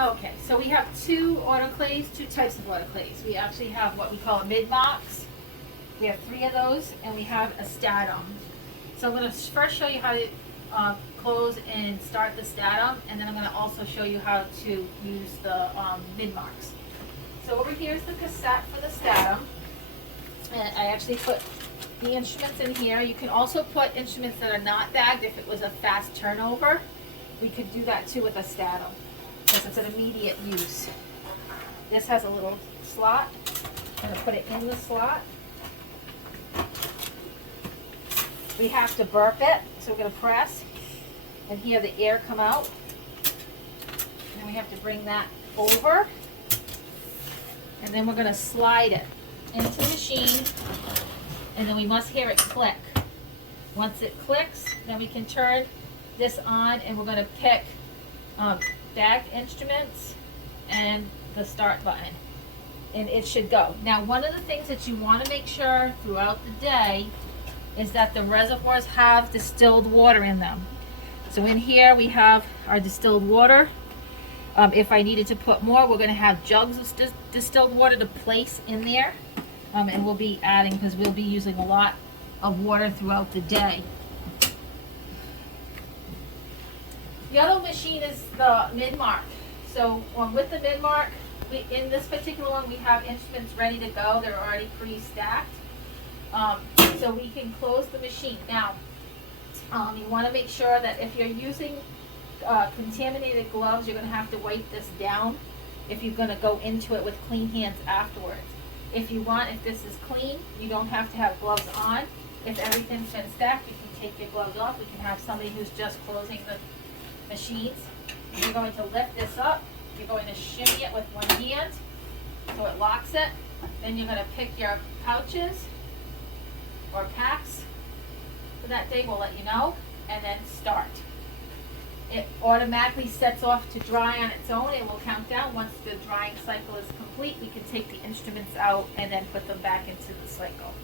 Okay, so we have two autoclaves, two types of autoclaves. We actually have what we call a mid-mox. We have 3 of those, and we have a statum. So I'm going to first show you how to close and start the statum, and then I'm going to also show you how to use the mid-mox. So over here is the cassette for the statum, and I actually put the instruments in here. You can also put instruments that are not bagged if it was a fast turnover. We could do that too with a statum, because it's an immediate use. This has a little slot. I'm going to put it in the slot. We have to burp it, so we're going to press and hear the air come out. And then we have to bring that over. And then we're going to slide it into the machine, and then we must hear it click. Once it clicks, then we can turn this on, and we're going to pick bag instruments and the start button, and it should go. Now, one of the things that you want to make sure throughout the day is that the reservoirs have distilled water in them. So in here we have our distilled water. If I needed to put more, we're going to have jugs of distilled water to place in there, and we'll be adding, because we'll be using a lot of water throughout the day. The other machine is the mid-mark. So with the mid-mark, in this particular one, we have instruments ready to go. They're already pre-stacked. So we can close the machine. Now, you want to make sure that if you're using contaminated gloves, you're going to have to wipe this down if you're going to go into it with clean hands afterwards. If this is clean, you don't have to have gloves on. If everything's been stacked, you can take your gloves off. We can have somebody who's just closing the machines. You're going to lift this up. You're going to shimmy it with one hand so it locks it. Then you're going to pick your pouches or packs for that day. We'll let you know, and then start. It automatically sets off to dry on its own. It will count down. Once the drying cycle is complete, we can take the instruments out and then put them back into the cycle.